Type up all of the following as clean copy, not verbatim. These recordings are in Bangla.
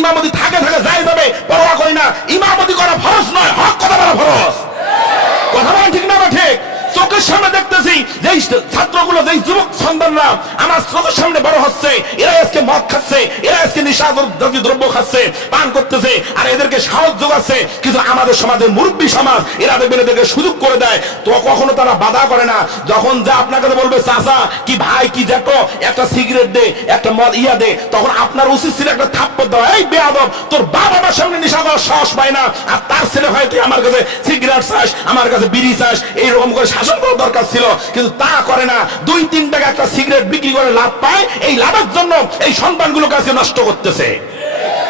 ইমামতি থাকে থাকে যাই যাবে পরোয়া করি না। ইমামতি করা ফরজ নয়, হক কথা বলা ফরজ। কথা বলেন ঠিক না? ঠিক। চোখের সামনে দেখতেছি যেই ছাত্রগুলো, যেই যুবক সন্তানরা আমার চোখের সামনে বড় হচ্ছে, এরা আজকে মদ খাচ্ছে, এরা আজকে নেশা জাতীয় দ্রব্য খাচ্ছে, পান করতেছে, আর এদেরকে সাহস যোগাচ্ছে। কিন্তু আমাদের সমাজের মুরব্বী সমাজ এরা দেখবেন এদেরকে সুযোগ করে দেয়, তো কখনো তারা বাধা করে না। যখন যা আপনার কাছে বলবে চাচা কি ভাই কি জ্যাঠো একটা সিগারেট দে, একটা মদ ইয়া দে, তখন আপনার উচিত ছিল একটা থাপ্পড় দেওয়া, এই বেয়াদব তোর বাবা আমার সামনে নেশা করার সাহস পায় না, আর তার ছেলে হয় তুই আমার কাছে সিগারেট চাস, আমার কাছে বিড়ি চাস, এইরকম করে শাসন করার দরকার ছিল। কিন্তু তা করে না, 2-3 টাকা একটা সিগারেট বিক্রি করে লাভ পায়, এই লাভের জন্য এই সন্তানগুলোকে আজকে নষ্ট করতেছে।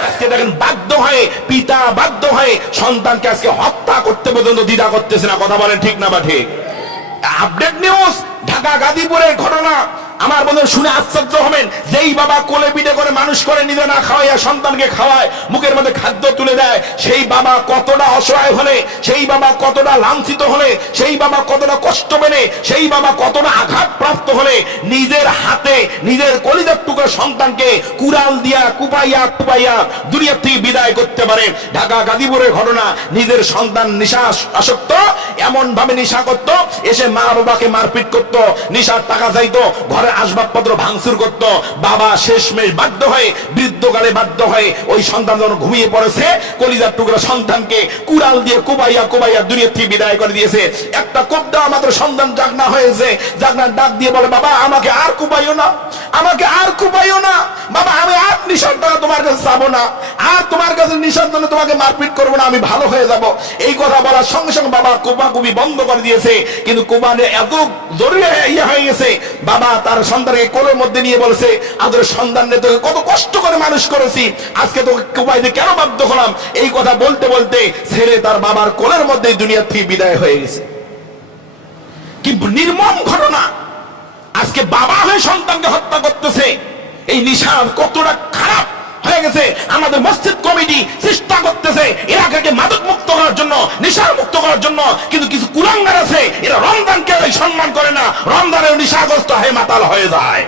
আজকে দেখেন বাধ্য হয়ে পিতা বাধ্য হয়ে সন্তানকে আজকে হত্যা করতে পর্যন্ত দ্বিধা করতেছে না। কথা বলেন ঠিক না বা ঠিক? আপডেট নিউজ, ঢাকা গাজীপুরের ঘটনা। আমার বন্ধু শুনে আশ্চর্য হবেন, যেই বাবা কোলে পিঠে করে মানুষ করে নিজে না খাওয়াইয়া সন্তানকে খাওয়ায়, মুখের মধ্যে খাদ্য তুলে দেয়, সেই বাবা কতটা অসহায় হলে, সেই বাবা কতটা লাঞ্ছিত হলে, সেই বাবা কতটা কষ্ট পেলে, সেই বাবা কতটা আঘাতপ্রাপ্ত হলে নিজের হাতে নিজের কলিজার টুকরা সন্তানকে কুড়াল দিয়া কুপাইয়া কুপাইয়া দুনিয়া থেকে বিদায় করতে পারে। ঢাকা গাজীপুরের ঘটনা। নিজের সন্তান নেশা আসক্ত, এমন ভাবে নেশা করত, এসে মা বাবাকে মারপিট করত, নেশার টাকা চাইতো, ঘরের আসবাবপত্র ভাঙচুর করত। বাবা শেষমেশ বাধ্য হয়ে, বৃদ্ধকালে বাধ্য হয়ে ওই সন্তান যখন ঘুমিয়ে পড়েছে, কলিজার টুকরা সন্তানকে কুড়াল দিয়ে কুবাইয়া কুবাইয়া দুনিয়া থেকে বিদায় করে দিয়েছে। একটা কোপ দেওয়া মাত্র সন্তান জাগনা হয়েছে, জাগনার ডাক দিয়ে বলে, বাবা আমাকে আর কুবাইও না, আমাকে আর কুবাইও না বাবা, আমি আর নেশার টাকা তোমার কাছে চাবো না, আর তোমার কাছে নেশার জন্য তোমাকে মারপিট করবো না, আমি ভালো হয়ে যাব। এই কথা বলার সঙ্গে সঙ্গে বাবা কোপাকুপি বন্ধ করে দিয়েছে। কিন্তু কোপানে এত জরুরি ইয়ে হয়ে গেছে, বাবা তার সন্তানকে কোলের মধ্যে নিয়ে বলেছে, আদরের সন্তান রে তোকে কত কষ্ট করে মানুষ করেছি, আজকে তোকে কোপাইতে কেন বাধ্য হলাম? এই কথা বলতে বলতে ছেলে তার বাবার কোলের মধ্যে দুনিয়া থেকে বিদায় হয়ে গেছে। কি নির্মম ঘটনা! আজকে বাবা হয়ে সন্তানকে হত্যা করতেছে। এই নেশা কতটা খারাপ হয়ে গেছে। আমাদের মসজিদ কমিটি চেষ্টা করতেছে এলাকাকে মাদক মুক্ত করার জন্য, নেশা মুক্ত করার জন্য, কিন্তু কিছু কুলাঙ্গার আছে, এরা রমজানকে সম্মান করে না, রমজানের নেশাগ্রস্ত হয়ে মাতাল হয়ে যায়।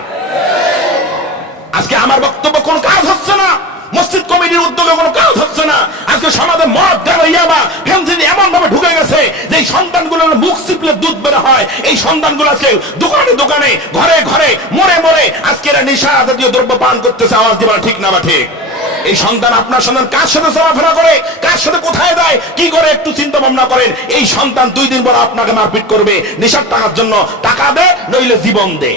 আজকে আমার বক্তব্য কোন কাজ হচ্ছে না, মসজিদ কমিটির উদ্যোগে কোনো কাজ হচ্ছে না। আজকে সমাজে মদ গাঁজা ইয়াবা ফেন্সিডিল এমন ভাবে ঢুকে গেছে যে সন্তানগুলোর মুখ চিপলে দুধ বের হয়। এই সন্তানগুলো আজকে দোকানে দোকানে ঘরে ঘরে মোড়ে মোড়ে আজকে এরা নেশা জাতীয় দ্রব্য পান করতেছে। আওয়াজ দিবা ঠিক না বা ঠিক? এই সন্তান, আপনার সন্তান কার সাথে চলাফেরা করে, কার সাথে কোথায় যায়, কি করে একটু চিন্তা ভাবনা করেন। এই সন্তান 2 দিন পর আপনাকে মারপিট করবে নেশার টাকার জন্য। টাকা দে নইলে জীবন দে।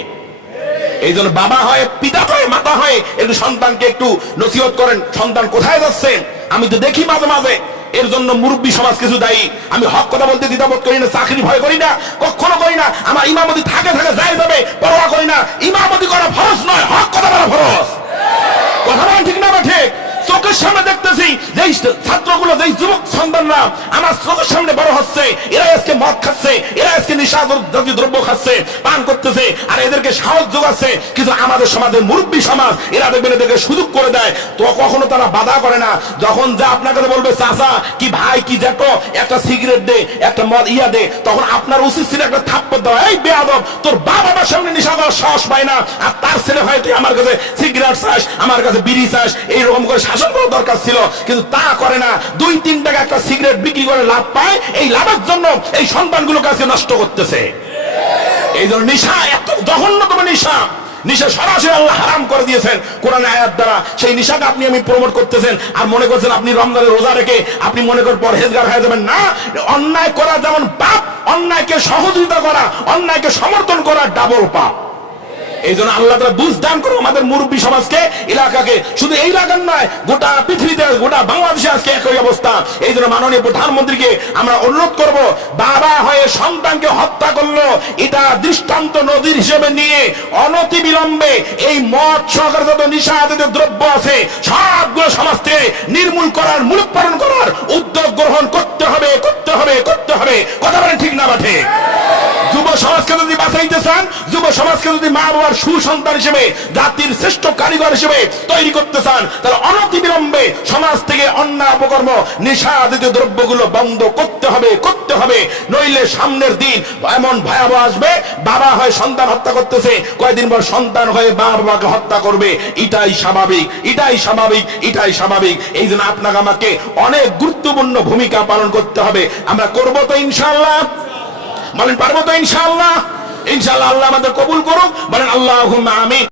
এই জন্য বাবা হয়, পিতা হয়, মাতা হয়, একটু সন্তানকে একটু নসিহত করেন। সন্তান কোথায় যাচ্ছে আমি তো দেখি মাঝে মাঝে, এর জন্য মুরব্বী সমাজ কিছু দায়ী। আমি হক কথা বলতে দ্বিধাবোধ করি না, চাকরি ভয় করি না, কখনো করি না। আমার ইমামতি থাকে থাকে যাই যাবে পরোয়া করি না। ইমামতি করা ফরজ নয়, হক কথা বলা ফরজ। কথা বলেন ঠিক না বা ঠিক? চোখের সামনে দেখতেছি যেই ছাত্রগুলো, যেই যুবক সন্তানরা আমার চোখের সামনে বড় হচ্ছে, এরা আজকে মদ খাচ্ছে, এরা আজকে নেশা জাতীয় দ্রব্য খাচ্ছে, পান করতেছে, আর এদেরকে সাহস যোগাচ্ছে। কিন্তু আমাদের সমাজের মুরব্বী সমাজ এরা দেখবেন এদেরকে সুযোগ করে দেয়, তো কখনো তারা বাধা করে না। যখন যা আপনার কাছে বলবে চাচা কি ভাই কি জ্যাঠো একটা সিগারেট দে, একটা মদ ইয়া দে, তখন আপনার উচিত ছিল একটা থাপ্পড় দেওয়া, এই বেয়াদব তোর বাবা আমার সামনে নেশা করার সাহস পায় না, আর তার ছেলে হয় তুই আমার কাছে সিগারেট চাস, আমার কাছে বিড়ি চাস, এইরকম করে শাসন করার দরকার ছিল। কিন্তু তা করে না, 2-3 টাকা একটা সিগারেট বিক্রি করে লাভ পায়, এই লাভের জন্য এই সন্তানগুলোকে আজকে নষ্ট করতেছে। এই জন্য নেশা এত জঘন্যতম নেশা, নেশা সরাসরি আল্লাহ হারাম করে দিয়েছেন কোরআন আয়াত দ্বারা। সেই নেশাকে আপনি আমি প্রমোট করতেছেন, আর মনে করছেন আপনি রমজানের রোজা রেখে আপনি মনে করেন পরহেজগার হয়ে যাবেন। না, অন্যায় করা যেমন পাপ, অন্যায়কে সহযোগিতা করা, অন্যায়কে সমর্থন করা ডাবল পাপ। এই জন্য আল্লাহ তাআলা বুঝ দান করো আমাদের মুরব্বী সমাজকে, এলাকাকে, শুধু এই এলাকার নয় গোটা পৃথিবীতে, গোটা বাংলাদেশে আজকে একই অবস্থা। এই জন্য মাননীয় প্রধানমন্ত্রীকে আমরা অনুরোধ করব, বাবা হয়ে সন্তানকে হত্যা করলো, এটা দৃষ্টান্ত নজির হিসেবে নিয়ে অনতি বিলম্বে এই মদ সহকারে যত নেশা জাতীয় দ্রব্য আছে সবগুলো সমাজ থেকে নির্মূল করার, মূলোৎপাটন করার উদ্যোগ গ্রহণ করতে হবে, করতে হবে, করতে হবে। কথা বলেন ঠিক না বা ঠিক? যুব সমাজকে যদি বাঁচাইতে চান, যুব সমাজকে যদি মা বাবার সুসন্তান হিসেবে, জাতির শ্রেষ্ঠ কারিগর হিসেবে তৈরি করতে চান, তাহলে অনতিবিলম্বে সমাজ থেকে অন্যায় অপকর্ম, নেশা জাতীয় দ্রব্যগুলো বন্ধ করতে হবে। নইলে সামনের দিন এমন ভয়াবহ আসবে, বাবা হয় সন্তান হত্যা করতেছে, কয়েকদিন পর সন্তান হয়ে মা বাবাকে হত্যা করবে। এটাই স্বাভাবিক। এই জন্য আপনাকে আমাকে অনেক গুরুত্বপূর্ণ ভূমিকা পালন করতে হবে। আমরা করব তো ইনশাআল্লাহ? বলেন পারবো তো ইনশাআল্লাহ? ইনশাআল্লাহ আল্লাহ আমাদের কবুল করুক। বলেন আল্লাহুম্মা আমিন।